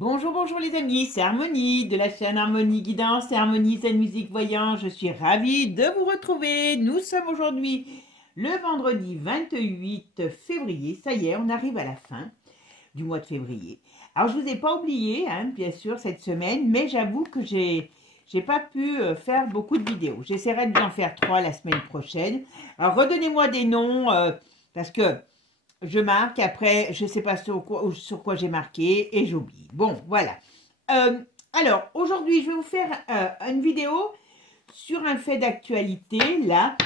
Bonjour, bonjour les amis, c'est Harmonie de la chaîne Harmonie Guidance et Harmonie Zen Musique Voyant. Je suis ravie de vous retrouver. Nous sommes aujourd'hui le vendredi 28 février. Ça y est, on arrive à la fin du mois de février. Alors je vous ai pas oublié, bien sûr, cette semaine, mais j'avoue que j'ai pas pu faire beaucoup de vidéos. J'essaierai d'en faire 3 la semaine prochaine. Alors redonnez-moi des noms parce que je marque, après, je ne sais pas sur quoi j'ai marqué et j'oublie. Bon, voilà. Alors, aujourd'hui, je vais vous faire une vidéo sur un fait d'actualité. Là,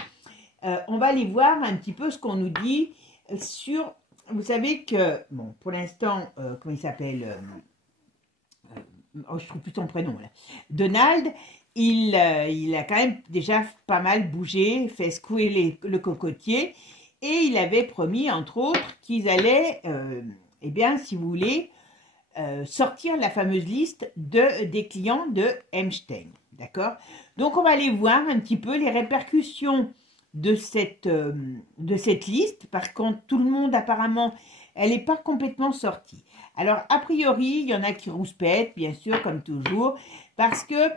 on va aller voir un petit peu ce qu'on nous dit sur... Vous savez que, bon, pour l'instant, comment il s'appelle oh, je trouve plus son prénom, là. Donald, il a quand même déjà pas mal bougé, fait secouer le cocotier. Et il avait promis, entre autres, qu'ils allaient, eh bien, si vous voulez, sortir la fameuse liste des clients de Einstein. D'accord? Donc, on va aller voir un petit peu les répercussions de cette liste. Par contre, tout le monde, apparemment, elle n'est pas complètement sortie. Alors, a priori, il y en a qui rouspètent, bien sûr, comme toujours, parce que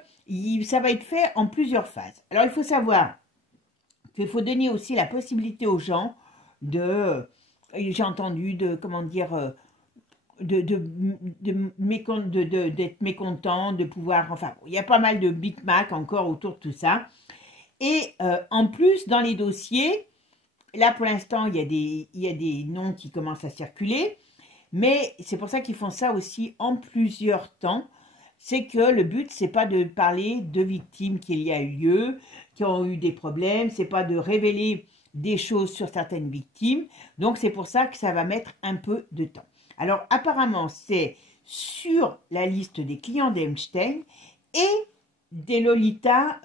ça va être fait en plusieurs phases. Alors, il faut savoir qu'il faut donner aussi la possibilité aux gens j'ai entendu, d'être mécontent, de pouvoir, enfin, il y a pas mal de Big Mac encore autour de tout ça. Et en plus, dans les dossiers, là pour l'instant, il y a des noms qui commencent à circuler, mais c'est pour ça qu'ils font ça aussi en plusieurs temps. C'est que le but, c'est pas de parler de victimes qu'il y a eu lieu, qui ont eu des problèmes, c'est pas de révéler des choses sur certaines victimes. Donc, c'est pour ça que ça va mettre un peu de temps. Alors, apparemment, c'est sur la liste des clients d'Einstein et des Lolita,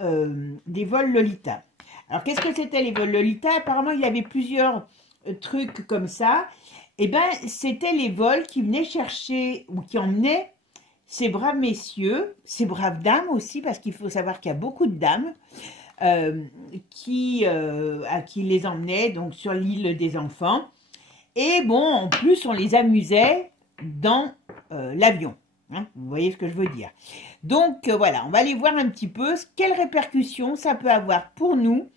des vols Lolita. Alors, qu'est-ce que c'était les vols Lolita? Apparemment, il y avait plusieurs trucs comme ça. Eh bien, c'était les vols qui venaient chercher ou qui emmenaient ces braves messieurs, ces braves dames aussi, parce qu'il faut savoir qu'il y a beaucoup de dames qui les emmenaient donc sur l'île des enfants. Et bon, en plus, on les amusait dans l'avion. Hein, vous voyez ce que je veux dire. Donc, voilà, on va aller voir un petit peu quelles répercussions ça peut avoir pour nous.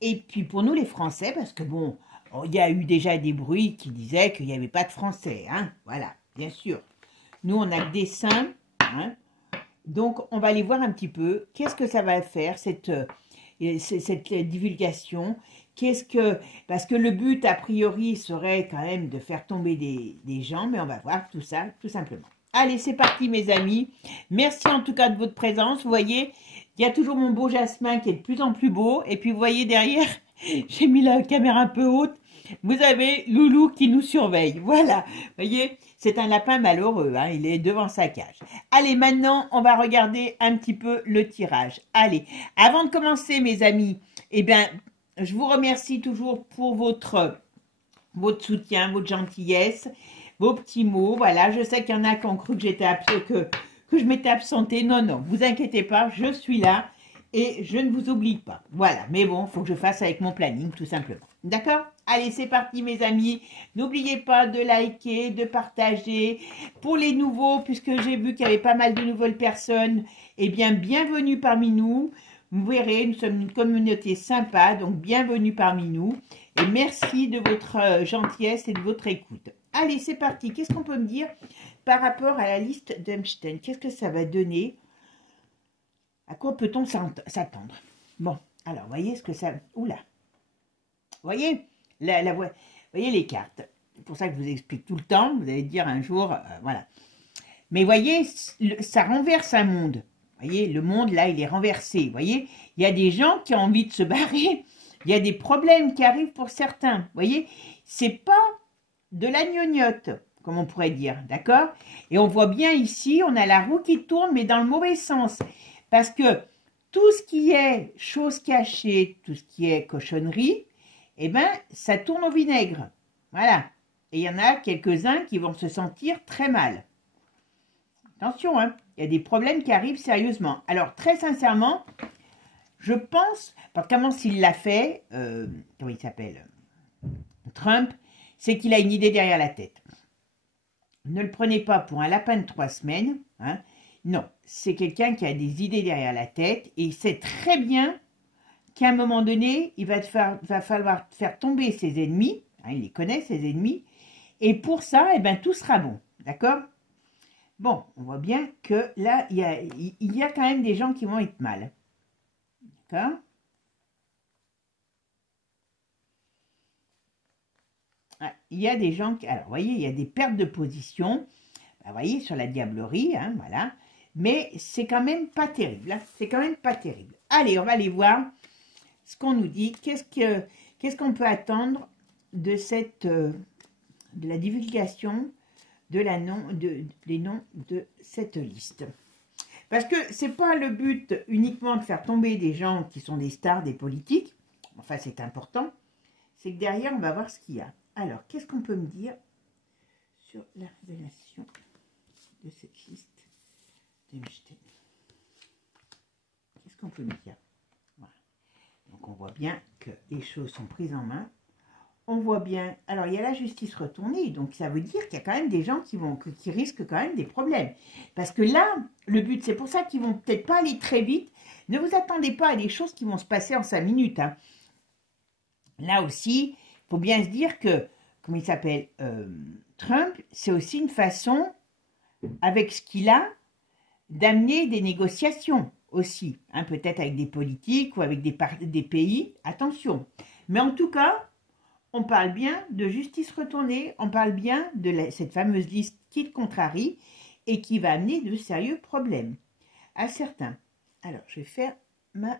Et puis pour nous les Français, parce que bon, il y a eu déjà des bruits qui disaient qu'il n'y avait pas de Français. Hein, voilà, bien sûr. Nous, on a que des seins, hein. Donc, on va aller voir un petit peu qu'est-ce que ça va faire, cette divulgation. Parce que le but, a priori, serait quand même de faire tomber des gens, mais on va voir tout ça, tout simplement. Allez, c'est parti, mes amis. Merci en tout cas de votre présence. Vous voyez, il y a toujours mon beau jasmin qui est de plus en plus beau. Et puis, vous voyez derrière, j'ai mis la caméra un peu haute. Vous avez Loulou qui nous surveille. Voilà, vous voyez, c'est un lapin malheureux, hein, il est devant sa cage. Allez, maintenant, on va regarder un petit peu le tirage. Allez, avant de commencer, mes amis, eh bien, je vous remercie toujours pour votre soutien, votre gentillesse, vos petits mots. Voilà, je sais qu'il y en a qui ont cru que que je m'étais absentée. Non, non, vous inquiétez pas, je suis là et je ne vous oublie pas. Voilà, mais bon, il faut que je fasse avec mon planning, tout simplement. D'accord? Allez, c'est parti, mes amis. N'oubliez pas de liker, de partager. Pour les nouveaux, puisque j'ai vu qu'il y avait pas mal de nouvelles personnes, eh bien, bienvenue parmi nous. Vous verrez, nous sommes une communauté sympa, donc bienvenue parmi nous. Et merci de votre gentillesse et de votre écoute. Allez, c'est parti. Qu'est-ce qu'on peut me dire par rapport à la liste d'Einstein? Qu'est-ce que ça va donner? À quoi peut-on s'attendre? Bon, alors, voyez ce que ça... Oula! Voyez voyez les cartes. C'est pour ça que je vous explique tout le temps. Vous allez dire un jour, voilà. Mais voyez, ça renverse un monde. Voyez, le monde, là, il est renversé. Voyez, il y a des gens qui ont envie de se barrer. Il y a des problèmes qui arrivent pour certains. Voyez, c'est pas de la gnognotte, comme on pourrait dire, d'accord? Et on voit bien ici, on a la roue qui tourne, mais dans le mauvais sens. Parce que tout ce qui est chose cachée, tout ce qui est cochonnerie, eh bien, ça tourne au vinaigre. Voilà. Et il y en a quelques-uns qui vont se sentir très mal. Attention, hein, il y a des problèmes qui arrivent sérieusement. Alors, très sincèrement, je pense, parce que comment s'il l'a fait, comment il s'appelle, Trump, c'est qu'il a une idée derrière la tête. Ne le prenez pas pour un lapin de 3 semaines. Hein. Non, c'est quelqu'un qui a des idées derrière la tête et il sait très bien qu'à un moment donné, il va falloir faire tomber ses ennemis. Hein, il les connaît, ses ennemis. Et pour ça, eh ben, tout sera bon. D'accord? Bon, on voit bien que là, il y a quand même des gens qui vont être mal. D'accord? Ah, il y a des gens qui... Alors, vous voyez, il y a des pertes de position. Vous voyez, sur la diablerie, hein, voilà. Mais c'est quand même pas terrible. Hein, c'est quand même pas terrible. Allez, on va aller voir ce qu'on nous dit. Qu'est-ce qu'on peut attendre de de la divulgation des noms de cette liste. Parce que c'est pas le but uniquement de faire tomber des gens qui sont des stars, des politiques. Enfin, c'est important. C'est que derrière, on va voir ce qu'il y a. Alors, qu'est-ce qu'on peut me dire sur la révélation de cette liste d'Einstein? Qu'est-ce qu'on peut me dire? Voilà. Donc, on voit bien que les choses sont prises en main. On voit bien, alors il y a la justice retournée, donc ça veut dire qu'il y a quand même des gens qui risquent quand même des problèmes. Parce que là, le but, c'est pour ça qu'ils vont peut-être pas aller très vite. Ne vous attendez pas à des choses qui vont se passer en 5 minutes. Hein. Là aussi, il faut bien se dire que, comment il s'appelle, Trump, c'est aussi une façon, avec ce qu'il a, d'amener des négociations aussi. Hein, peut-être avec des politiques ou avec des pays. Attention. Mais en tout cas, on parle bien de justice retournée, on parle bien de cette fameuse liste qui le contrarie et qui va amener de sérieux problèmes à certains. Alors, je vais faire ma...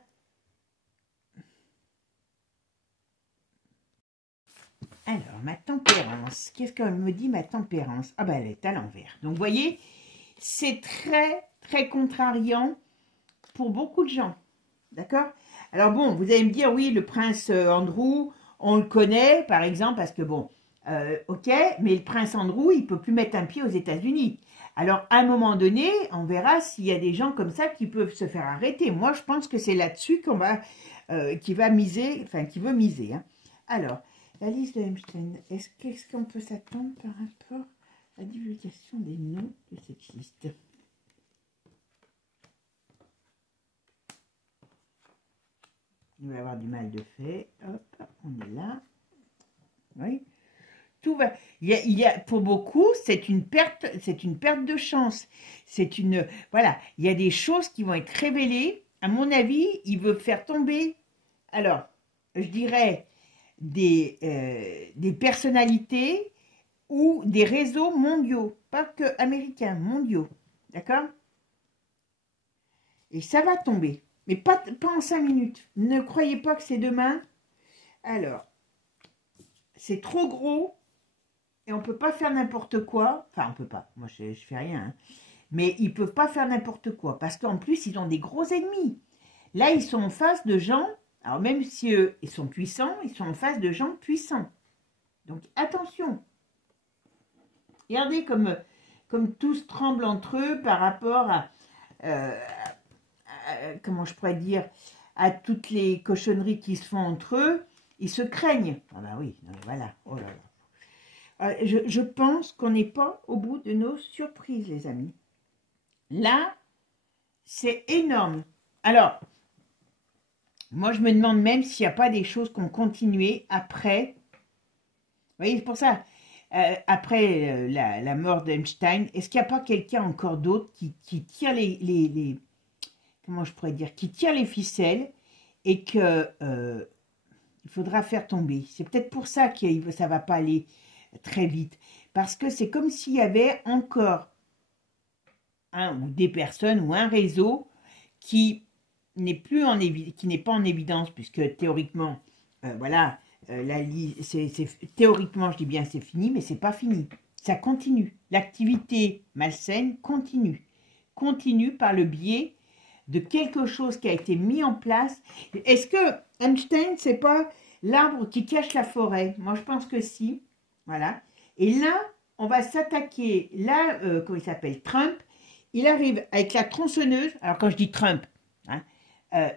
Alors, ma tempérance. Qu'est-ce qu'elle me dit, ma tempérance? Ah ben, elle est à l'envers. Donc, vous voyez, c'est très, très contrariant pour beaucoup de gens. D'accord? Alors, bon, vous allez me dire, oui, le prince Andrew... On le connaît, par exemple, parce que bon, ok, mais le prince Andrew, il ne peut plus mettre un pied aux États-Unis. Alors, à un moment donné, on verra s'il y a des gens comme ça qui peuvent se faire arrêter. Moi, je pense que c'est là-dessus qui va miser, enfin, qui veut miser. Hein. Alors, la liste de Einstein, qu'est-ce qu'on peut s'attendre par rapport à la divulgation des noms de cette liste? Il va y avoir du mal de fait. Hop, on est là. Oui. Tout va. Il y a pour beaucoup, c'est une perte de chance. Voilà. Il y a des choses qui vont être révélées. À mon avis, il veut faire tomber. Alors, je dirais des personnalités ou des réseaux mondiaux, pas que américains, mondiaux. D'accord? Et ça va tomber. Mais pas en 5 minutes. Ne croyez pas que c'est demain. Alors, c'est trop gros et on ne peut pas faire n'importe quoi. Enfin, on ne peut pas. Moi, je ne fais rien. Hein. Mais ils ne peuvent pas faire n'importe quoi. Parce qu'en plus, ils ont des gros ennemis. Là, ils sont en face de gens. Alors, même si eux, ils sont puissants, ils sont en face de gens puissants. Donc, attention. Regardez comme tous tremblent entre eux par rapport à comment je pourrais dire, à toutes les cochonneries qui se font entre eux, ils se craignent. Ah ben oui, non mais voilà, oh là là. Je pense qu'on n'est pas au bout de nos surprises, les amis. Là, c'est énorme. Alors, moi je me demande même s'il n'y a pas des choses qui ont continué après. Vous voyez, c'est pour ça, après la mort d'Einstein, est-ce qu'il n'y a pas quelqu'un encore d'autre qui tire comment je pourrais dire, qui tire les ficelles et que il faudra faire tomber. C'est peut-être pour ça que ça ne va pas aller très vite. Parce que c'est comme s'il y avait encore un ou des personnes ou un réseau qui n'est pas en évidence, puisque théoriquement, voilà, théoriquement, je dis bien c'est fini, mais c'est pas fini. Ça continue. L'activité malsaine continue. Continue par le biais de quelque chose qui a été mis en place. Est-ce que Einstein, c'est pas l'arbre qui cache la forêt? Moi, je pense que si. Voilà. Et là, on va s'attaquer. Là, comment il s'appelle? Trump. Il arrive avec la tronçonneuse. Alors, quand je dis Trump, hein,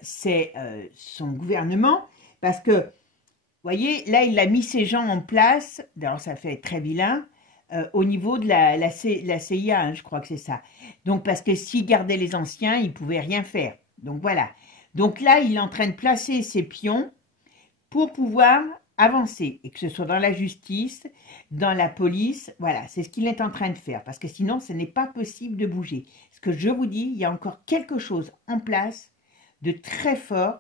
c'est son gouvernement. Parce que, vous voyez, là, il a mis ses gens en place. Alors, ça fait très vilain. au niveau de la CIA, hein, je crois que c'est ça. Donc, parce que s'il gardait les anciens, il ne pouvait rien faire. Donc, voilà. Donc là, il est en train de placer ses pions pour pouvoir avancer, et que ce soit dans la justice, dans la police, voilà, c'est ce qu'il est en train de faire, parce que sinon, ce n'est pas possible de bouger. Ce que je vous dis, il y a encore quelque chose en place de très fort,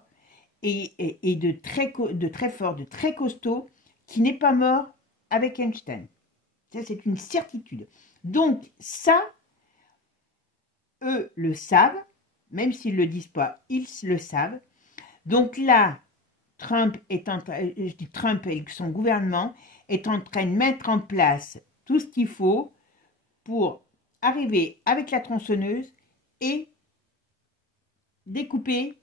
et de très fort, de très costaud, qui n'est pas mort avec Einstein. Ça, c'est une certitude. Donc, ça, eux le savent, même s'ils ne le disent pas, ils le savent. Donc là, Trump et son gouvernement est en train de mettre en place tout ce qu'il faut pour arriver avec la tronçonneuse et découper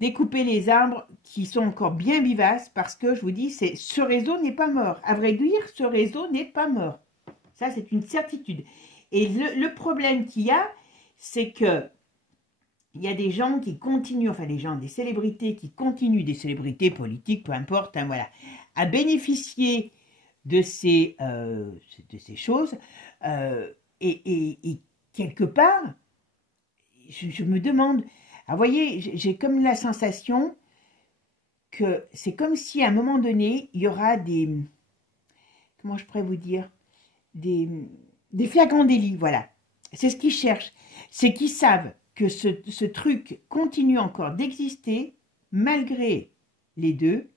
découper les arbres qui sont encore bien vivaces, parce que je vous dis, ce réseau n'est pas mort. À vrai dire, ce réseau n'est pas mort. Ça, c'est une certitude. Et le problème qu'il y a, c'est que il y a des gens qui continuent, enfin des célébrités qui continuent, des célébrités politiques, peu importe, hein, voilà, à bénéficier de ces choses. Et quelque part, je me demande, vous voyez, j'ai comme la sensation que c'est comme si à un moment donné, il y aura comment je pourrais vous dire, des flagrants délits, voilà. C'est ce qu'ils cherchent. C'est qu'ils savent que ce truc continue encore d'exister malgré les deux.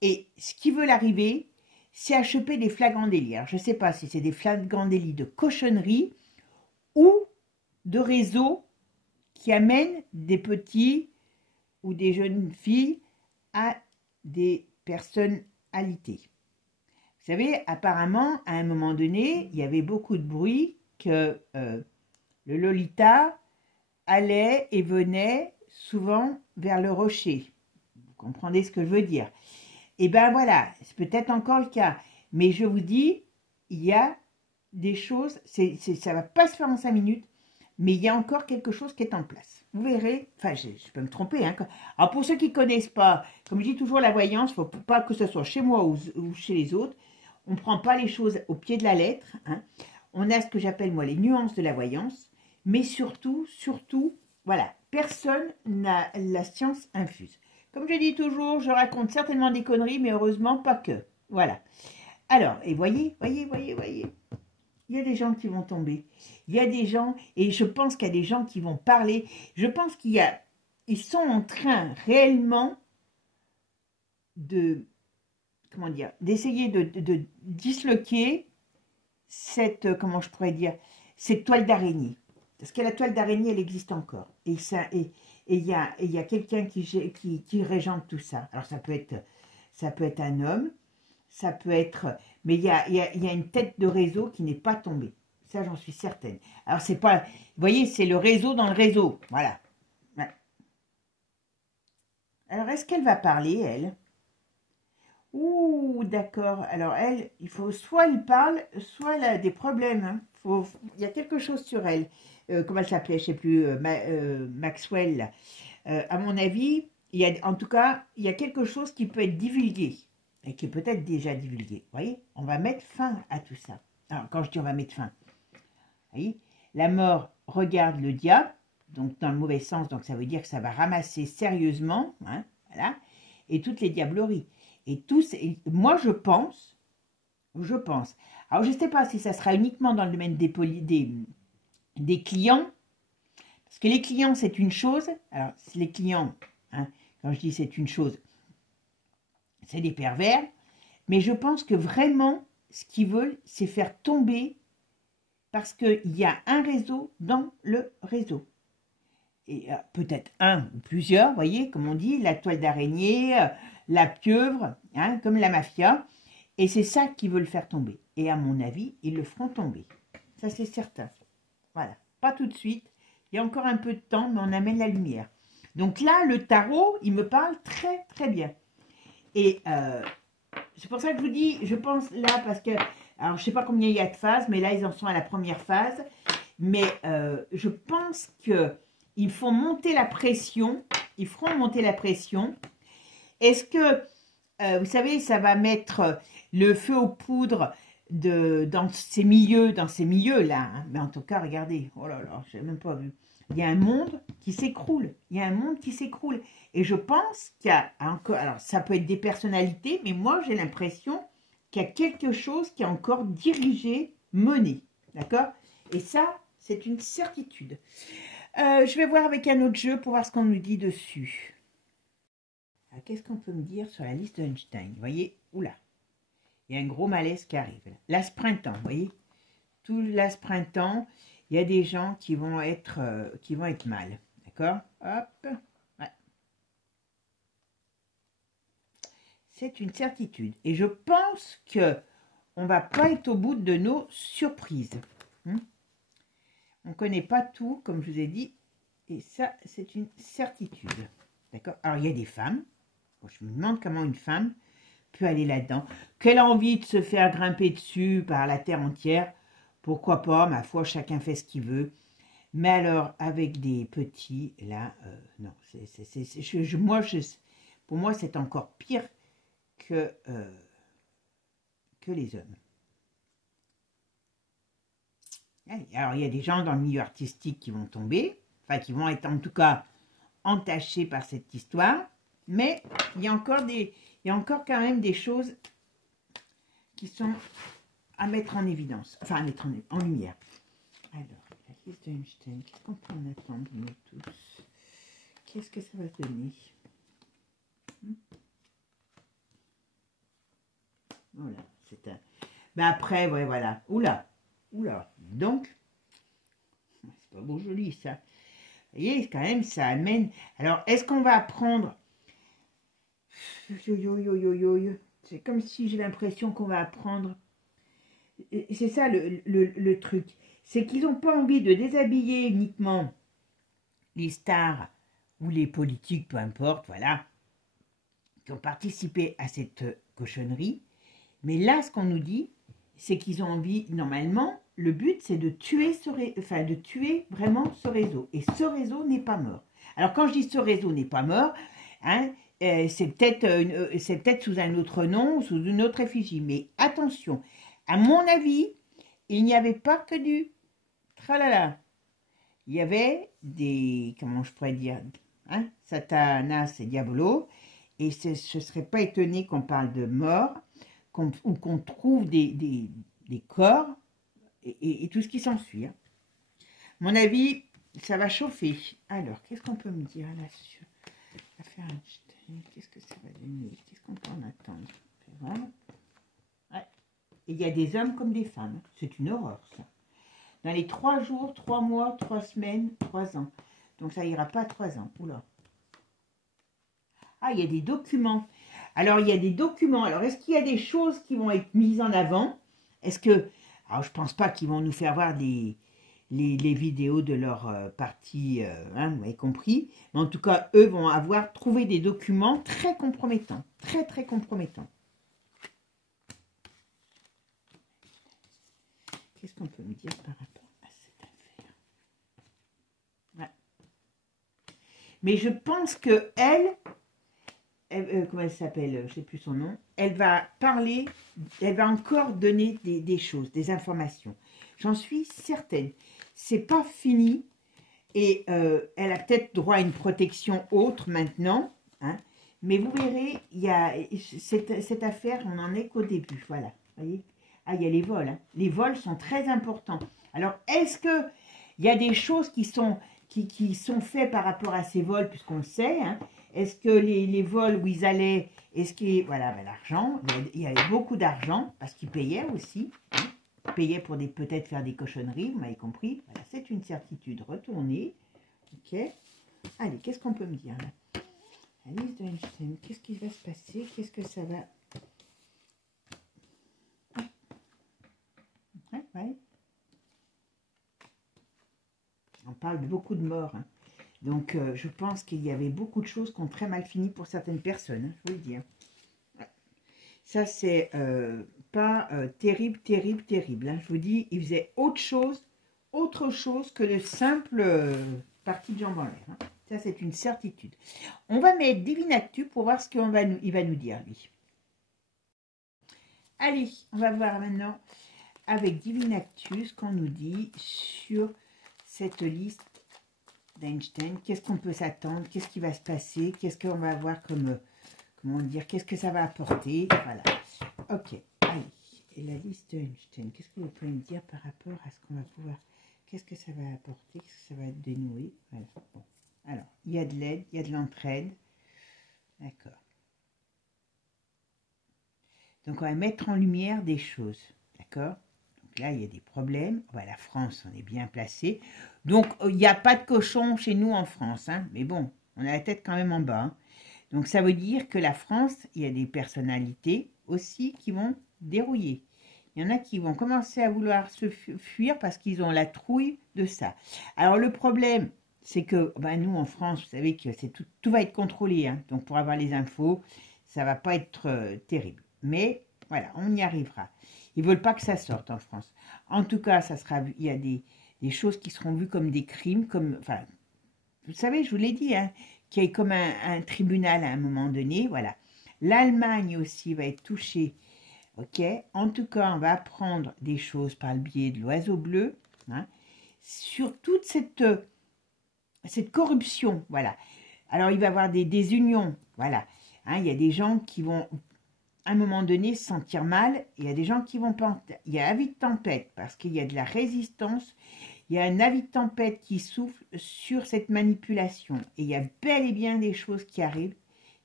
Et ce qui veut arriver, c'est à choper des flagrants délits. Alors, je ne sais pas si c'est des flagrants délits de cochonnerie ou de réseaux qui amènent des petits ou des jeunes filles à des personnes alitées. Vous savez, apparemment, à un moment donné, il y avait beaucoup de bruit que le Lolita allait et venait souvent vers le rocher. Vous comprenez ce que je veux dire? Et bien voilà, c'est peut-être encore le cas. Mais je vous dis, il y a des choses, ça ne va pas se faire en 5 minutes, mais il y a encore quelque chose qui est en place. Vous verrez, enfin je peux me tromper. Hein. Alors pour ceux qui ne connaissent pas, comme je dis toujours la voyance, il ne faut pas que ce soit chez moi ou chez les autres, on ne prend pas les choses au pied de la lettre. Hein. On a ce que j'appelle moi les nuances de la voyance, mais surtout, voilà, personne n'a la science infuse. Comme je dis toujours, je raconte certainement des conneries, mais heureusement pas que. Voilà. Alors, et voyez, il y a des gens qui vont tomber. Il y a des gens, et je pense qu'il y a des gens qui vont parler. Je pense ils sont en train réellement d'essayer de disloquer comment je pourrais dire, cette toile d'araignée. Parce que la toile d'araignée, elle existe encore. Et il y a quelqu'un qui régente tout ça. Alors ça peut être un homme, ça peut être... Mais il y a une tête de réseau qui n'est pas tombée. Ça, j'en suis certaine. Alors c'est pas... Vous voyez, c'est le réseau dans le réseau. Voilà. Ouais. Alors, est-ce qu'elle va parler, elle? Ouh, d'accord. Alors, elle, il faut soit elle parle, soit elle a des problèmes. Hein. Il y a quelque chose sur elle. Comment elle s'appelait, je ne sais plus, Maxwell. À mon avis, en tout cas, il y a quelque chose qui peut être divulgué. Et qui est peut-être déjà divulgué. Vous voyez, on va mettre fin à tout ça. Alors, quand je dis on va mettre fin, vous voyez, la mort regarde le diable, donc dans le mauvais sens, donc ça veut dire que ça va ramasser sérieusement, hein, voilà, et toutes les diableries. Et moi je pense, alors je ne sais pas si ça sera uniquement dans le domaine des clients, parce que les clients c'est une chose, alors les clients, hein, quand je dis c'est une chose, c'est des pervers, mais je pense que vraiment ce qu'ils veulent c'est faire tomber, parce qu'il y a un réseau dans le réseau. Et peut-être un ou plusieurs, vous voyez, comme on dit, la toile d'araignée, la pieuvre, hein, comme la mafia. Et c'est ça qu'ils veulent faire tomber. Et à mon avis, ils le feront tomber. Ça, c'est certain. Voilà. Pas tout de suite. Il y a encore un peu de temps, mais on amène la lumière. Donc là, le tarot, il me parle très, très bien. Et c'est pour ça que je vous dis, je pense là, parce que... Alors, je ne sais pas combien il y a de phases, mais là, ils en sont à la première phase. Mais je pense qu'ils font monter la pression. Ils feront monter la pression. Est-ce que, vous savez, ça va mettre... le feu aux poudres dans ces milieux-là. Hein. Mais en tout cas, regardez, oh là là, je n'ai même pas vu. Il y a un monde qui s'écroule. Il y a un monde qui s'écroule. Et je pense qu'il y a encore... Alors, ça peut être des personnalités, mais moi, j'ai l'impression qu'il y a quelque chose qui est encore dirigé, mené. D'accord? Et ça, c'est une certitude. Je vais voir avec un autre jeu pour voir ce qu'on nous dit dessus. Qu'est-ce qu'on peut me dire sur la liste d'Einstein? Vous voyez? Oula. Il y a un gros malaise qui arrive. L'as printemps, vous voyez? Tout l'as printemps, il y a des gens qui vont être mal. D'accord? Hop. Ouais. C'est une certitude. Et je pense que on ne va pas être au bout de nos surprises. On ne connaît pas tout, comme je vous ai dit. Et ça, c'est une certitude. D'accord? Alors, il y a des femmes. Bon, je me demande comment une femme peut aller là-dedans. Qu'elle a envie de se faire grimper dessus par la terre entière. Pourquoi pas? Ma foi, chacun fait ce qu'il veut. Mais alors, avec des petits, là, non. Pour moi, c'est encore pire que les hommes. Alors, il y a des gens dans le milieu artistique qui vont tomber, enfin, qui vont être en tout cas entachés par cette histoire, mais il y a encore quand même des choses qui sont à mettre en évidence, enfin, à mettre en lumière. Alors, la liste d'Einstein, qu'est-ce qu'on peut en attendre, nous tous? Qu'est-ce que ça va donner? Voilà, c'est un... Ben après, ouais, voilà. Oula, donc, c'est pas beau joli, ça. Vous voyez, quand même, ça amène... Alors, est-ce qu'on va apprendre... C'est comme si j'ai l'impression qu'on va apprendre... C'est ça le truc. C'est qu'ils n'ont pas envie de déshabiller uniquement les stars ou les politiques, peu importe, voilà, qui ont participé à cette cochonnerie. Mais là, ce qu'on nous dit, c'est qu'ils ont envie, normalement, le but, c'est de tuer vraiment ce réseau. Et ce réseau n'est pas mort. Alors, quand je dis ce réseau n'est pas mort, hein, c'est peut-être sous un autre nom, sous une autre effigie. Mais attention, à mon avis, il n'y avait pas que du tralala. Il y avait des, comment je pourrais dire, hein, Satanas et Diabolo. Et je ne serais pas étonné qu'on parle de mort, ou qu'on trouve des corps et tout ce qui s'ensuit. Hein. Mon avis, ça va chauffer. Alors, qu'est-ce qu'on peut me dire là sur l'affaire Einstein? Qu'est-ce que ça va donner? Qu'est-ce qu'on peut en attendre? Voilà. Ouais. Et il y a des hommes comme des femmes. C'est une horreur, ça. Dans les 3 jours, 3 mois, 3 semaines, 3 ans. Donc, ça ira pas à 3 ans. Oula. Ah, il y a des documents. Alors, il y a des documents. Alors, est-ce qu'il y a des choses qui vont être mises en avant? Est-ce que... Alors, je ne pense pas qu'ils vont nous faire voir les vidéos de leur partie, hein, vous avez compris. Mais en tout cas, eux vont avoir trouvé des documents très compromettants. Très, très compromettants. Qu'est-ce qu'on peut me dire par rapport à cette affaire? Ouais. Mais je pense que comment elle s'appelle, je ne sais plus son nom, elle va parler, elle va encore donner des choses, des informations. J'en suis certaine. C'est pas fini et elle a peut-être droit à une protection autre maintenant, hein, mais vous verrez, il y a cette affaire, on n'en est qu'au début, voilà, voyez. Ah, il y a les vols, hein. Les vols sont très importants. Alors, est-ce qu'il y a des choses qui sont faits par rapport à ces vols, puisqu'on le sait, hein? Est-ce que les vols où ils allaient, est-ce que, voilà, ben, l'argent, il y avait beaucoup d'argent, parce qu'ils payaient aussi, hein, ils payaient pour peut-être faire des cochonneries, vous m'avez compris, voilà, c'est une certitude, retournez, ok, allez, qu'est-ce qu'on peut me dire, là? La liste d'Einstein, qu'est-ce qui va se passer, qu'est-ce que ça va, ouais. On parle de beaucoup de morts, hein. Donc, je pense qu'il y avait beaucoup de choses qui ont très mal fini pour certaines personnes, hein, je vous le dis. Hein. Ouais. Ça, c'est pas terrible, hein. Je vous dis, il faisait autre chose que de simple partie de jambes en l'air. Hein. Ça, c'est une certitude. On va mettre Divine Actu pour voir ce qu'il va nous dire, lui. Allez, on va voir maintenant avec Divinactus qu'on nous dit sur cette liste d'Einstein. Qu'est-ce qu'on peut s'attendre? Qu'est-ce qui va se passer? Qu'est-ce qu'on va avoir comme, comment dire, qu'est-ce que ça va apporter? Voilà. Ok, allez. Et la liste d'Einstein, qu'est-ce que vous pouvez me dire par rapport à ce qu'on va pouvoir... Qu'est-ce que ça va apporter? Qu'est-ce que ça va dénouer? Voilà. Bon. Alors, il y a de l'aide, il y a de l'entraide. D'accord. Donc, on va mettre en lumière des choses. D'accord? Donc là, il y a des problèmes. Voilà, la France, on est bien placé. Donc, il n'y a pas de cochon chez nous en France. Hein, mais bon, on a la tête quand même en bas. Hein. Donc, ça veut dire que la France, il y a des personnalités aussi qui vont dérouiller. Il y en a qui vont commencer à vouloir se fuir parce qu'ils ont la trouille de ça. Alors, le problème, c'est que ben, nous, en France, vous savez que tout va être contrôlé. Hein. Donc, pour avoir les infos, ça ne va pas être terrible. Mais, voilà, on y arrivera. Ils ne veulent pas que ça sorte en France. En tout cas, ça sera, il y a des choses qui seront vues comme des crimes, comme, enfin, vous savez, je vous l'ai dit, hein, qu'il y ait comme un tribunal à un moment donné, voilà. L'Allemagne aussi va être touchée. Ok, en tout cas, on va apprendre des choses par le biais de l'oiseau bleu, hein, sur toute cette corruption, voilà. Alors, il va y avoir des désunions, voilà. Hein, il y a des gens qui vont, à un moment donné, se sentir mal. Il y a des gens qui vont... Il y a avis de tempête, parce qu'il y a de la résistance. Il y a un avis de tempête qui souffle sur cette manipulation. Et il y a bel et bien des choses qui arrivent,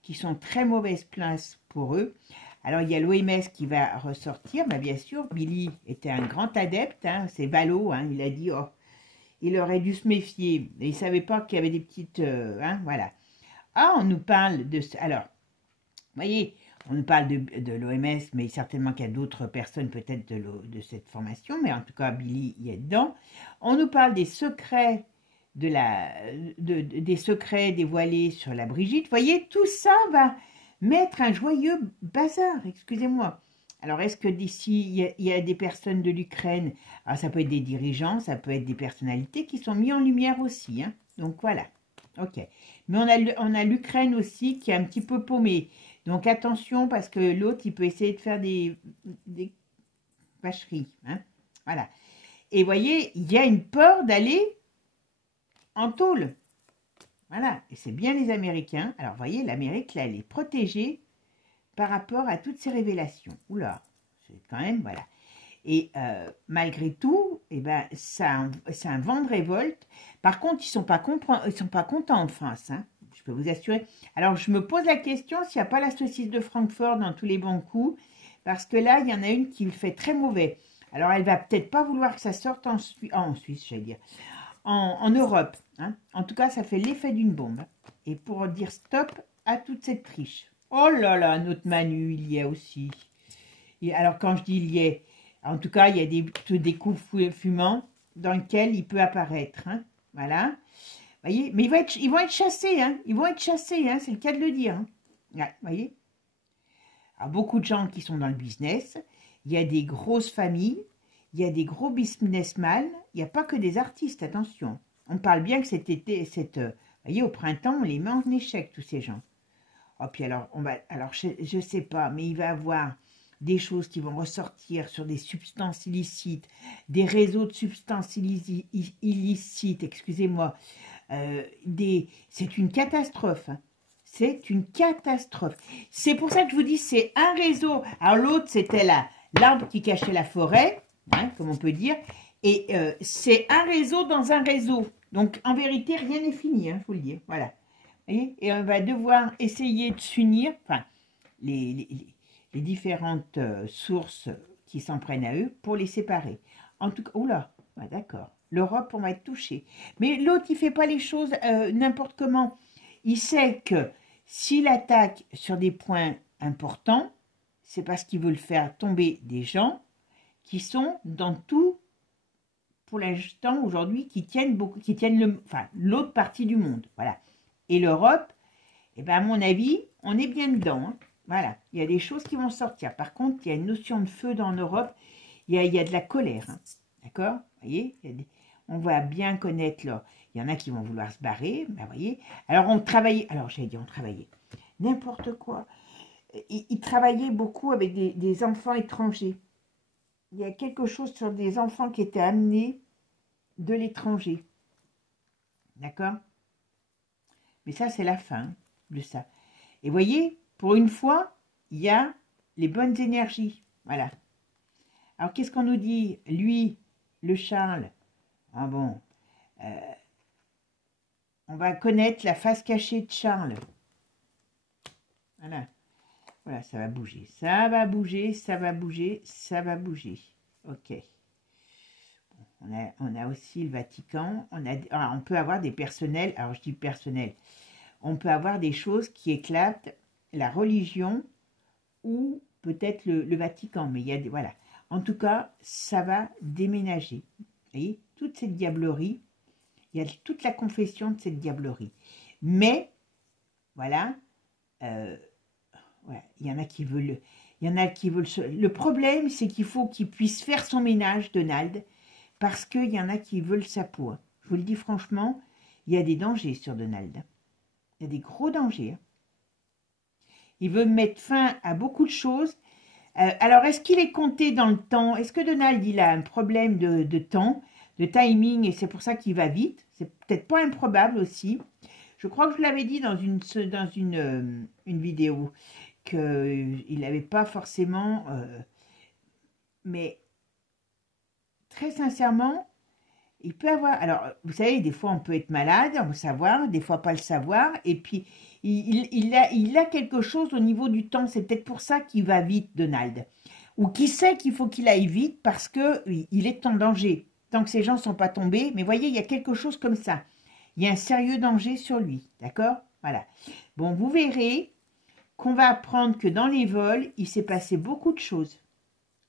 qui sont très mauvaises places pour eux. Alors, il y a l'OMS qui va ressortir. Bah, bien sûr, Billy était un grand adepte. Hein, c'est Valo. Hein, il a dit, oh, il aurait dû se méfier. Et il ne savait pas qu'il y avait des petites... hein, voilà. Ah, on nous parle de... Alors, vous voyez, on nous parle de l'OMS, mais certainement qu'il y a d'autres personnes peut-être de cette formation. Mais en tout cas, Billy y est dedans. On nous parle des secrets des secrets dévoilés sur la Brigitte. Vous voyez, tout ça va mettre un joyeux bazar, excusez-moi. Alors, est-ce que d'ici, il y a des personnes de l'Ukraine? Alors, ça peut être des dirigeants, ça peut être des personnalités qui sont mis en lumière aussi. Hein. Donc, voilà. OK. Mais on a l'Ukraine aussi qui est un petit peu paumée. Donc, attention, parce que l'autre, il peut essayer de faire des vacheries. Hein. Voilà. Et vous voyez, il y a une peur d'aller en tôle. Voilà, et c'est bien les Américains. Alors, vous voyez, l'Amérique, là, elle est protégée par rapport à toutes ces révélations. Oula, c'est quand même, voilà. Et malgré tout, eh ben, c'est un vent de révolte. Par contre, ils ne sont pas contents en France, hein, je peux vous assurer. Alors, je me pose la question s'il n'y a pas la saucisse de Francfort dans tous les bons coups, parce que là, il y en a une qui le fait très mauvais. Alors, elle va peut-être pas vouloir que ça sorte en Suisse, j'allais dire. En Europe. Hein. En tout cas, ça fait l'effet d'une bombe. Et pour dire stop à toute cette triche. Oh là là, notre Manu, il y a aussi. Et alors, quand je dis il y est, en tout cas, il y a des coups fumants dans lesquels il peut apparaître. Hein. Voilà. Voyez, mais ils vont être chassés. Hein. Ils vont être chassés, hein. C'est le cas de le dire. Hein. Ouais, voyez. Alors, beaucoup de gens qui sont dans le business. Il y a des grosses familles. Il y a des gros businessmen, il n'y a pas que des artistes, attention. On parle bien que cet été, vous voyez, au printemps, on les met en échec, tous ces gens. Oh, puis alors, je ne sais pas, mais il va y avoir des choses qui vont ressortir sur des substances illicites, des réseaux de substances illicites, excusez-moi. C'est une catastrophe. Hein. C'est une catastrophe. C'est pour ça que je vous dis, c'est un réseau. Alors l'autre, c'était l'arbre qui cachait la forêt. Hein, comme on peut dire, et c'est un réseau dans un réseau. Donc, en vérité, rien n'est fini, il faut le dire. Voilà. Et on va devoir essayer de s'unir, enfin, les différentes sources qui s'en prennent à eux pour les séparer. En tout cas, oula, ouais, d'accord. L'Europe, on va être touché. Mais l'autre, il ne fait pas les choses n'importe comment. Il sait que s'il attaque sur des points importants, c'est parce qu'il veut le faire tomber des gens qui sont dans tout, pour l'instant, aujourd'hui, qui tiennent l'autre partie du monde. Voilà. Et l'Europe, eh ben, à mon avis, on est bien dedans. Hein. Voilà. Il y a des choses qui vont sortir. Par contre, il y a une notion de feu dans l'Europe. Il y a de la colère. Hein. D'accord? Vous voyez, on va bien connaître là. Il y en a qui vont vouloir se barrer. Ben, voyez. Alors, on travaillait. Alors, j'allais dire, on travaillait. N'importe quoi. il travaillait beaucoup avec des enfants étrangers. Il y a quelque chose sur des enfants qui étaient amenés de l'étranger. D'accord? Mais ça, c'est la fin de ça. Et voyez, pour une fois, il y a les bonnes énergies. Voilà. Alors, qu'est-ce qu'on nous dit? Lui, le Charles, ah bon, on va connaître la face cachée de Charles. Voilà. Voilà, ça va bouger. Ça va bouger, ça va bouger, ça va bouger. Ok. On a aussi le Vatican. On peut avoir des personnels. Alors, je dis personnel. On peut avoir des choses qui éclatent la religion ou peut-être le Vatican. Mais il y a des... Voilà. En tout cas, ça va déménager. Vous voyez, toute cette diablerie, il y a toute la confession de cette diablerie. Mais, voilà, ouais, il y en a qui veulent... Il y en a qui veulent... Le problème, c'est qu'il faut qu'il puisse faire son ménage, Donald, parce qu'il y en a qui veulent sa peau. Je vous le dis franchement, il y a des dangers sur Donald. Il y a des gros dangers. Il veut mettre fin à beaucoup de choses. Alors, est-ce qu'il est compté dans le temps? Est-ce que Donald, il a un problème de temps, de timing, et c'est pour ça qu'il va vite? C'est peut-être pas improbable aussi. Je crois que je l'avais dit dans une vidéo, qu'il n'avait pas forcément... mais très sincèrement, il peut avoir... Alors, vous savez, des fois, on peut être malade, on peut savoir, des fois pas le savoir, et puis il a quelque chose au niveau du temps. C'est peut-être pour ça qu'il va vite, Donald. Ou qui sait qu'il faut qu'il aille vite parce qu'il est en danger. Tant que ces gens ne sont pas tombés. Mais voyez, il y a quelque chose comme ça. Il y a un sérieux danger sur lui. D'accord? Voilà. Bon, vous verrez qu'on va apprendre que dans les vols, il s'est passé beaucoup de choses.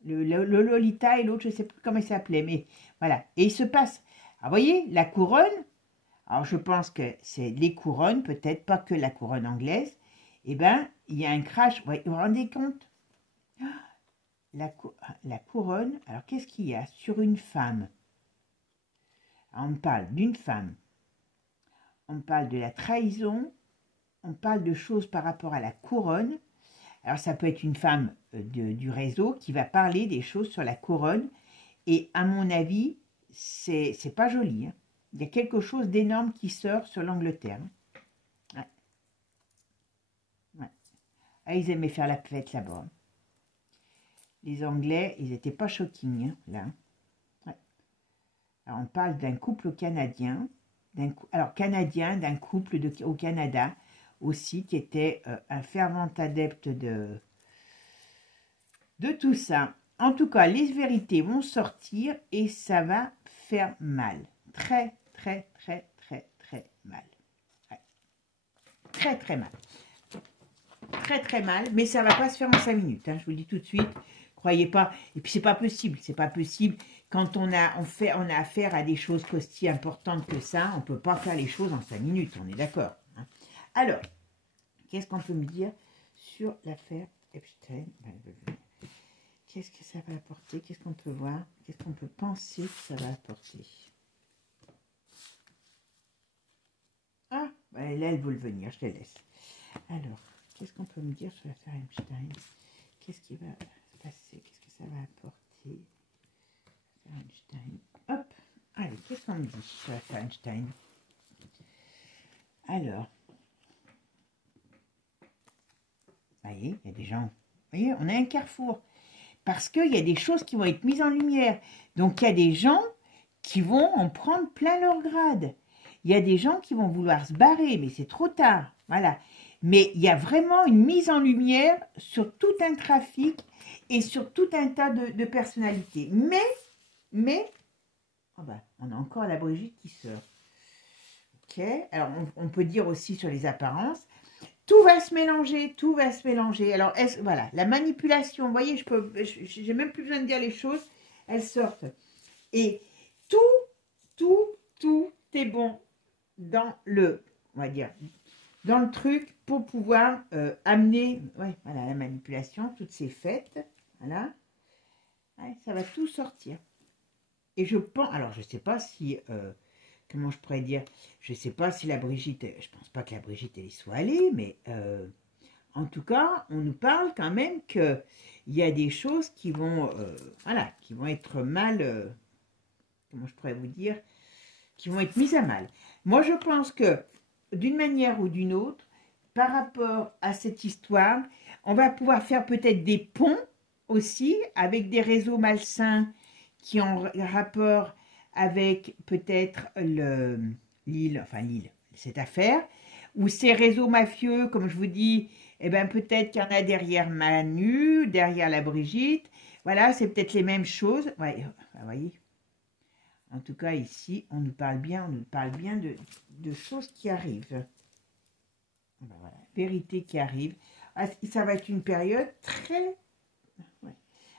Le Lolita et l'autre, je ne sais plus comment il s'appelait. Mais voilà. Et il se passe... Alors, vous voyez, la couronne... Alors, je pense que c'est les couronnes, peut-être pas que la couronne anglaise. Eh bien, il y a un crash. Vous vous rendez compte? La couronne, alors qu'est-ce qu'il y a sur une femme? Alors, on parle d'une femme. On parle de la trahison. On parle de choses par rapport à la couronne. Alors, ça peut être une femme du réseau qui va parler des choses sur la couronne. Et à mon avis, c'est pas joli, hein. Il y a quelque chose d'énorme qui sort sur l'Angleterre. Ouais. Ouais. Ah, ils aimaient faire la fête là-bas. Les Anglais, ils n'étaient pas shocking, hein, là. Ouais. Alors, on parle d'un couple canadien. Alors, canadien, d'un couple au Canada aussi, qui était un fervent adepte de tout ça. En tout cas, les vérités vont sortir et ça va faire mal. Très, très, très, très, très mal. Ouais. Très, très mal. Très, très mal. Mais ça ne va pas se faire en 5 minutes. Hein, je vous le dis tout de suite. Croyez pas. Et puis, c'est pas possible. C'est pas possible. Quand on a affaire à des choses aussi importantes que ça, on ne peut pas faire les choses en 5 minutes. On est d'accord. Hein. Alors, qu'est-ce qu'on peut me dire sur l'affaire Epstein? Qu'est-ce que ça va apporter? Qu'est-ce qu'on peut voir? Qu'est-ce qu'on peut penser que ça va apporter? Ah, ben là, elle veut le venir, je te laisse. Alors, qu'est-ce qu'on peut me dire sur l'affaire Epstein? Qu'est-ce qui va se passer? Qu'est-ce que ça va apporter? Einstein. Hop, allez, qu'est-ce qu'on me dit sur l'affaire Einstein? Alors, vous voyez, il y a des gens... Vous voyez, on a un carrefour. Parce qu'il y a des choses qui vont être mises en lumière. Donc, il y a des gens qui vont en prendre plein leur grade. Il y a des gens qui vont vouloir se barrer, mais c'est trop tard. Voilà. Mais il y a vraiment une mise en lumière sur tout un trafic et sur tout un tas de personnalités. Mais, oh ben, on a encore la Brigitte qui sort. Ok. Alors, on peut dire aussi sur les apparences, tout va se mélanger, tout va se mélanger. Alors, voilà, la manipulation, vous voyez, j'ai même plus besoin de dire les choses, elles sortent. Et tout est bon dans le, on va dire, dans le truc pour pouvoir amener, ouais, voilà, la manipulation, toutes ces fêtes, voilà, ouais, ça va tout sortir. Et je pense, alors je sais pas si, comment je pourrais dire, je sais pas si la Brigitte, je pense pas que la Brigitte elle y soit allée, mais en tout cas, on nous parle quand même qu'il y a des choses qui vont, voilà, qui vont être mal, comment je pourrais vous dire, qui vont être mises à mal. Moi, je pense que, d'une manière ou d'une autre, par rapport à cette histoire, on va pouvoir faire peut-être des ponts aussi avec des réseaux malsains qui ont rapport avec peut-être l'île, cette affaire, ou ces réseaux mafieux, comme je vous dis, eh ben peut-être qu'il y en a derrière Manu, derrière la Brigitte, voilà, c'est peut-être les mêmes choses, ouais, vous voyez. En tout cas, ici, on nous parle bien de choses qui arrivent. Ben voilà, vérité qui arrive. Ah, ça va être une période très... Ouais.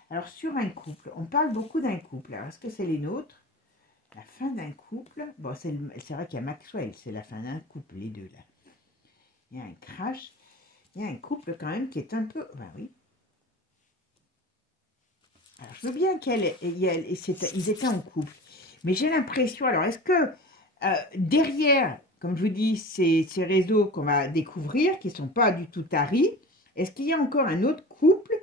Alors, sur un couple, on parle beaucoup d'un couple. Alors, est-ce que c'est les nôtres? La fin d'un couple. Bon, c'est vrai qu'il y a Maxwell, c'est la fin d'un couple, les deux, là. Il y a un crash. Il y a un couple, quand même, qui est un peu... Ben oui. Alors, je veux bien ils étaient en couple. Mais j'ai l'impression... Alors, est-ce que derrière... Comme je vous dis, ces réseaux qu'on va découvrir, qui ne sont pas du tout taris, est-ce qu'il y a encore un autre couple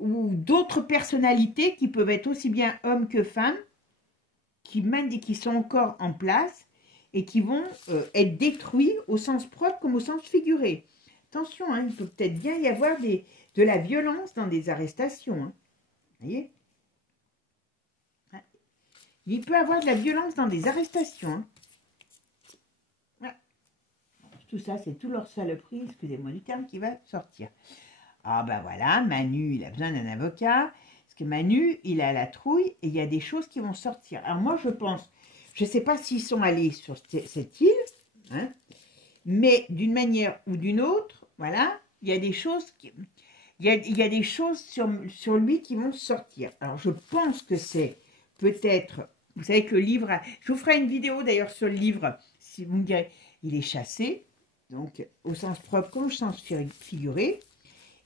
ou d'autres personnalités qui peuvent être aussi bien hommes que femmes, qui mènent et qui sont encore en place et qui vont être détruits au sens propre comme au sens figuré. Attention, hein, il peut peut-être bien y avoir de la violence dans des arrestations. Hein. Vous voyez? Il peut y avoir de la violence dans des arrestations. Hein. Tout ça, c'est tout leur saloperie, excusez-moi du terme, qui va sortir. Ah ben voilà, Manu, il a besoin d'un avocat, parce que Manu, il a la trouille, et il y a des choses qui vont sortir. Alors moi, je pense, je ne sais pas s'ils sont allés sur cette île, hein, mais d'une manière ou d'une autre, voilà, il y a des choses il y a des choses sur lui qui vont sortir. Alors je pense que c'est peut-être, vous savez que le livre, je vous ferai une vidéo d'ailleurs sur le livre, si vous me direz, il est chassé, donc au sens propre comme au sens figuré,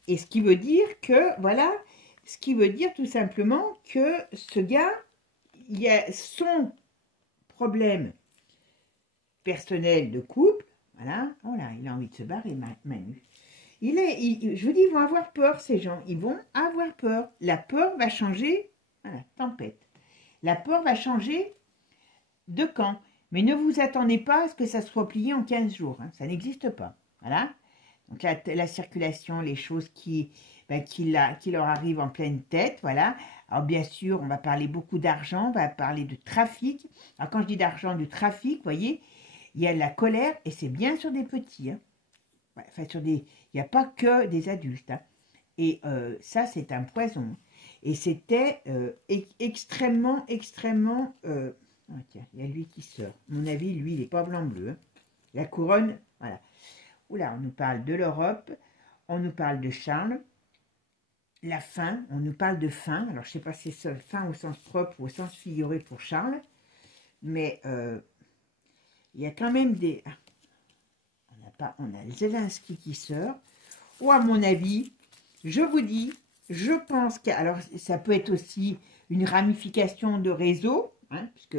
et ce qui veut dire que, voilà, ce qui veut dire tout simplement que ce gars, il y a son problème personnel de couple, voilà, oh là, il a envie de se barrer, Manu. Je vous dis, ils vont avoir peur, ces gens, ils vont avoir peur. La peur va changer, voilà, tempête. La peur va changer de camp. Mais ne vous attendez pas à ce que ça soit plié en 15 jours. Hein, ça n'existe pas. Voilà. Donc la circulation, les choses qui leur arrivent en pleine tête. Voilà. Alors bien sûr, on va parler beaucoup d'argent, on va parler de trafic. Alors quand je dis d'argent, du trafic, vous voyez, il y a la colère et c'est bien sur des petits. Hein. Enfin, il n'y a pas que des adultes. Hein. Et ça, c'est un poison. Et c'était extrêmement... Ah, tiens, il y a lui qui sort. À mon avis, lui, il n'est pas blanc-bleu. Hein. La couronne, voilà. Oula, on nous parle de l'Europe, on nous parle de Charles, la fin, on nous parle de fin. Alors, je ne sais pas si c'est fin au sens propre ou au sens figuré pour Charles, mais il y a quand même des... On a Zelensky qui sort, ou à mon avis, je vous dis, je pense que... Alors, ça peut être aussi une ramification de réseau, hein, puisque,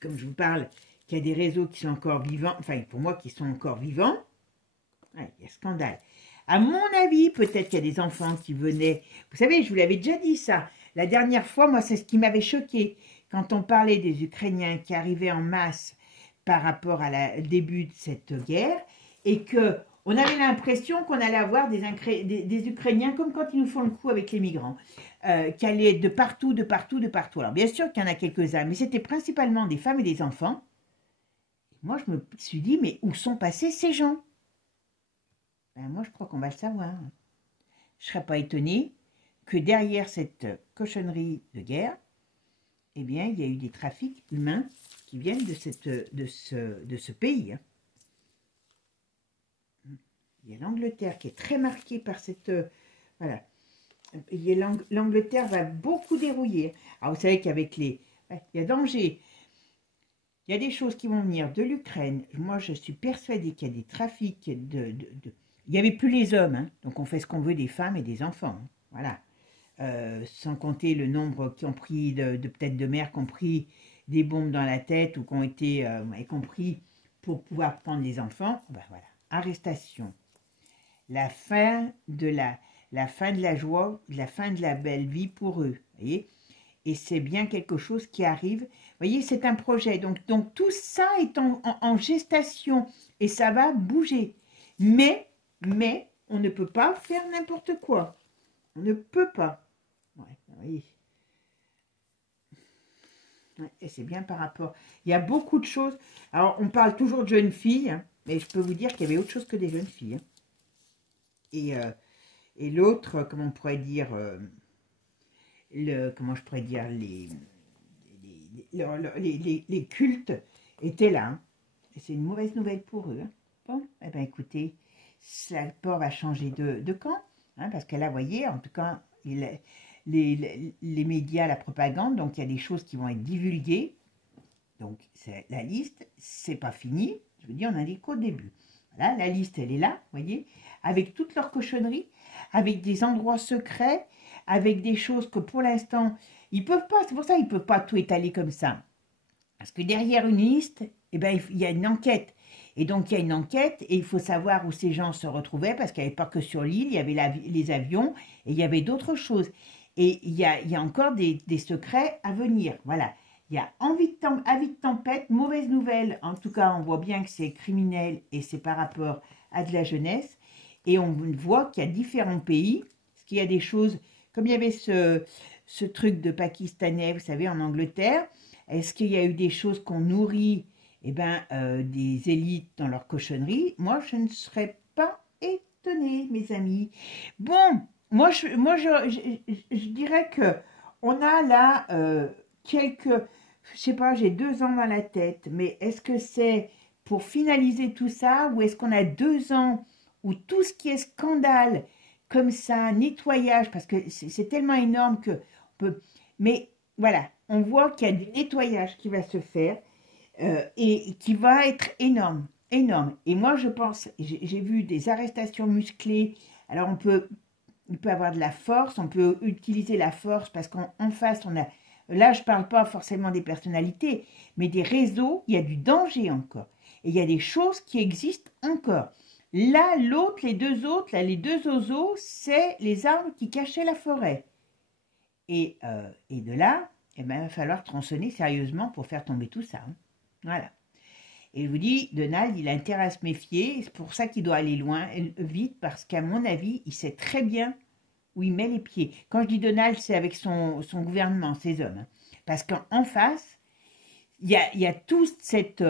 comme je vous parle, qu'il y a des réseaux qui sont encore vivants, enfin, pour moi, qui sont encore vivants. Ouais, il y a scandale. À mon avis, peut-être qu'il y a des enfants qui venaient... Vous savez, je vous l'avais déjà dit ça. La dernière fois, moi, c'est ce qui m'avait choqué. Quand on parlait des Ukrainiens qui arrivaient en masse par rapport au début de cette guerre, et que on avait l'impression qu'on allait avoir des Ukrainiens, comme quand ils nous font le coup avec les migrants, qui allaient de partout. Alors, bien sûr qu'il y en a quelques-uns, mais c'était principalement des femmes et des enfants. Moi, je me suis dit, mais où sont passés ces gens? Ben, moi, je crois qu'on va le savoir. Je ne serais pas étonnée que derrière cette cochonnerie de guerre, eh bien, il y a eu des trafics humains qui viennent de ce pays. Il y a l'Angleterre qui est très marquée par cette... voilà. L'Angleterre va beaucoup dérouiller. Alors, vous savez qu'avec les... il y a danger. Il y a des choses qui vont venir de l'Ukraine. Moi, je suis persuadée qu'il y a des trafics Il n'y avait plus les hommes, hein, donc on fait ce qu'on veut des femmes et des enfants. Hein, voilà. Sans compter le nombre qui ont pris, peut-être de mères qui ont pris des bombes dans la tête ou qui ont été compris pour pouvoir prendre les enfants. Ben voilà. Arrestation. la fin de la fin de la joie, la fin de la belle vie pour eux. Voyez, et c'est bien quelque chose qui arrive. Vous voyez, c'est un projet. Donc tout ça est en gestation et ça va bouger. Mais, on ne peut pas faire n'importe quoi. On ne peut pas. Ouais, oui. Ouais, et c'est bien par rapport. Il y a beaucoup de choses. Alors, on parle toujours de jeunes filles, hein, mais je peux vous dire qu'il y avait autre chose que des jeunes filles. Hein. Et l'autre, comment on pourrait dire, comment je pourrais dire, les cultes étaient là. Hein. Et c'est une mauvaise nouvelle pour eux. Hein. Bon, eh bien écoutez, Slapor va changer de camp, hein, parce que là, vous voyez, en tout cas, les médias, la propagande, donc il y a des choses qui vont être divulguées. Donc la liste, c'est pas fini. Je vous dis, on a dit qu'au début. Voilà, la liste, elle est là, vous voyez, avec toutes leurs cochonneries, avec des endroits secrets, avec des choses que pour l'instant, ils peuvent pas, c'est pour ça qu'ils ne peuvent pas tout étaler comme ça. Parce que derrière une liste, eh ben, il y a une enquête. Et donc, il y a une enquête et il faut savoir où ces gens se retrouvaient parce qu'il n'y avait pas que sur l'île, il y avait les avions et il y avait d'autres choses. Et il y a encore des secrets à venir. Voilà. Il y a avis de tempête, mauvaise nouvelle. En tout cas, on voit bien que c'est criminel et c'est par rapport à de la jeunesse. Et on voit qu'il y a différents pays. Parce qu'il y a des choses, comme il y avait ce truc de Pakistanais, vous savez, en Angleterre. Est-ce qu'il y a eu des choses qu'on nourrit des élites dans leur cochonnerie? Moi, je ne serais pas étonnée, mes amis. Bon, moi, je dirais que on a là quelques... Je sais pas, j'ai 2 ans dans la tête, mais est-ce que c'est pour finaliser tout ça ou est-ce qu'on a 2 ans où tout ce qui est scandale, comme ça, nettoyage, parce que c'est tellement énorme que on peut... Mais voilà, on voit qu'il y a du nettoyage qui va se faire et qui va être énorme, énorme. Et moi, je pense, j'ai vu des arrestations musclées. Alors, on peut avoir de la force, on peut utiliser la force parce qu'en face, on a... Là, je ne parle pas forcément des personnalités, mais des réseaux, il y a du danger encore. Et il y a des choses qui existent encore. Là, l'autre, les deux autres, là, les 2 oiseaux, c'est les arbres qui cachaient la forêt. Et de là, eh ben, il va falloir tronçonner sérieusement pour faire tomber tout ça. Hein. Voilà. Et je vous dis, Donald, il a intérêt à se méfier. C'est pour ça qu'il doit aller loin, vite, parce qu'à mon avis, il sait très bien où il met les pieds. Quand je dis Donald, c'est avec son gouvernement, ses hommes. Hein. Parce qu'en face, il y a toute cette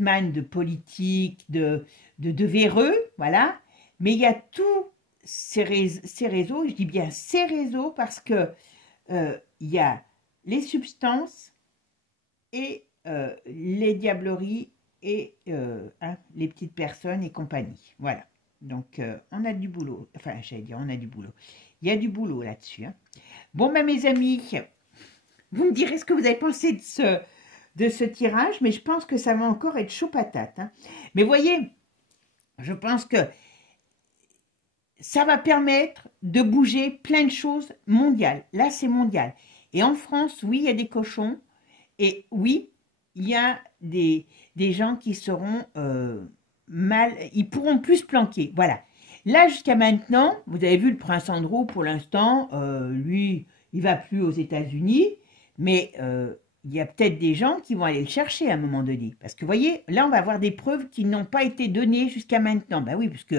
manne de politique, de véreux, voilà. Mais il y a tous ces réseaux, je dis bien ces réseaux, parce que il y a les substances et les diableries et les petites personnes et compagnie. Voilà. Donc, on a du boulot. Enfin, j'allais dire, on a du boulot. Il y a du boulot là-dessus. Hein. Bon, ben, mes amis, vous me direz ce que vous avez pensé de ce tirage, mais je pense que ça va encore être chaud patate. Hein. Mais voyez, je pense que ça va permettre de bouger plein de choses mondiales. Là, c'est mondial. Et en France, oui, il y a des cochons. Et oui, il y a des gens qui seront ils pourront plus se planquer. Voilà. Là, jusqu'à maintenant, vous avez vu le prince Andrew, pour l'instant, lui, il ne va plus aux États-Unis, mais il y a peut-être des gens qui vont aller le chercher à un moment donné. Parce que, vous voyez, là, on va avoir des preuves qui n'ont pas été données jusqu'à maintenant. Ben oui, puisque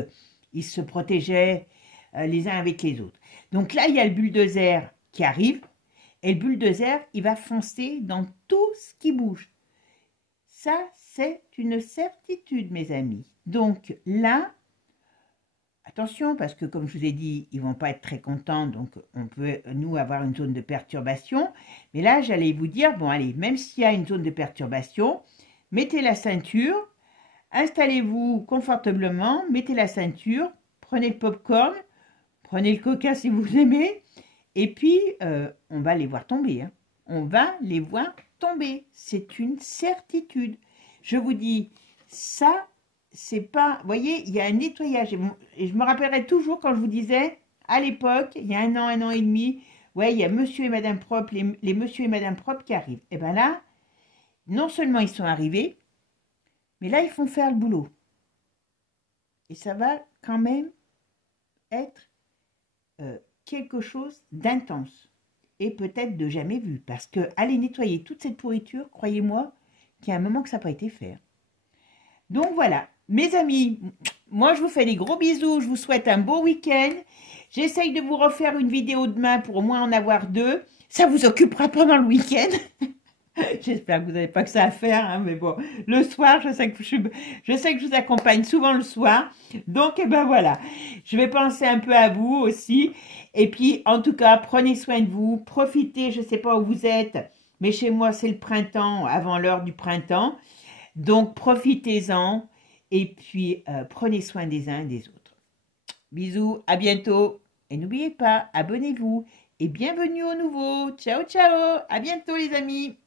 ils se protégeaient les uns avec les autres. Donc là, il y a le bulldozer qui arrive. Et le bulldozer, il va foncer dans tout ce qui bouge. Ça, c'est une certitude, mes amis. Donc là, attention, parce que comme je vous ai dit, ils ne vont pas être très contents, donc on peut, nous, avoir une zone de perturbation. Mais là, j'allais vous dire, bon, allez, même s'il y a une zone de perturbation, mettez la ceinture, installez-vous confortablement, mettez la ceinture, prenez le popcorn, prenez le coca si vous aimez, et puis, on va les voir tomber. Hein. On va les voir tomber. C'est une certitude. Je vous dis, ça, c'est pas... Vous voyez, il y a un nettoyage. Et je me rappellerai toujours quand je vous disais, à l'époque, il y a 1 an et demi, ouais, il y a monsieur et madame propre, les monsieur et madame propre qui arrivent. Et bien là, non seulement ils sont arrivés, mais là, ils font faire le boulot. et ça va quand même être quelque chose d'intense et peut-être de jamais vu, parce que aller nettoyer toute cette pourriture, croyez-moi qu'il y a un moment que ça n'a pas été fait. Donc voilà, mes amis, moi je vous fais des gros bisous, je vous souhaite un beau week-end. J'essaye de vous refaire une vidéo demain pour au moins en avoir 2. Ça vous occupera pendant le week-end. J'espère que vous n'avez pas que ça à faire, hein, mais bon, le soir, je sais que je vous accompagne souvent le soir. Donc, eh ben voilà, je vais penser un peu à vous aussi. Et puis, en tout cas, prenez soin de vous, profitez, je ne sais pas où vous êtes, mais chez moi, c'est le printemps, avant l'heure du printemps. Donc, profitez-en et puis prenez soin des uns et des autres. Bisous, à bientôt. Et n'oubliez pas, abonnez-vous et bienvenue au nouveau. Ciao, ciao, à bientôt les amis.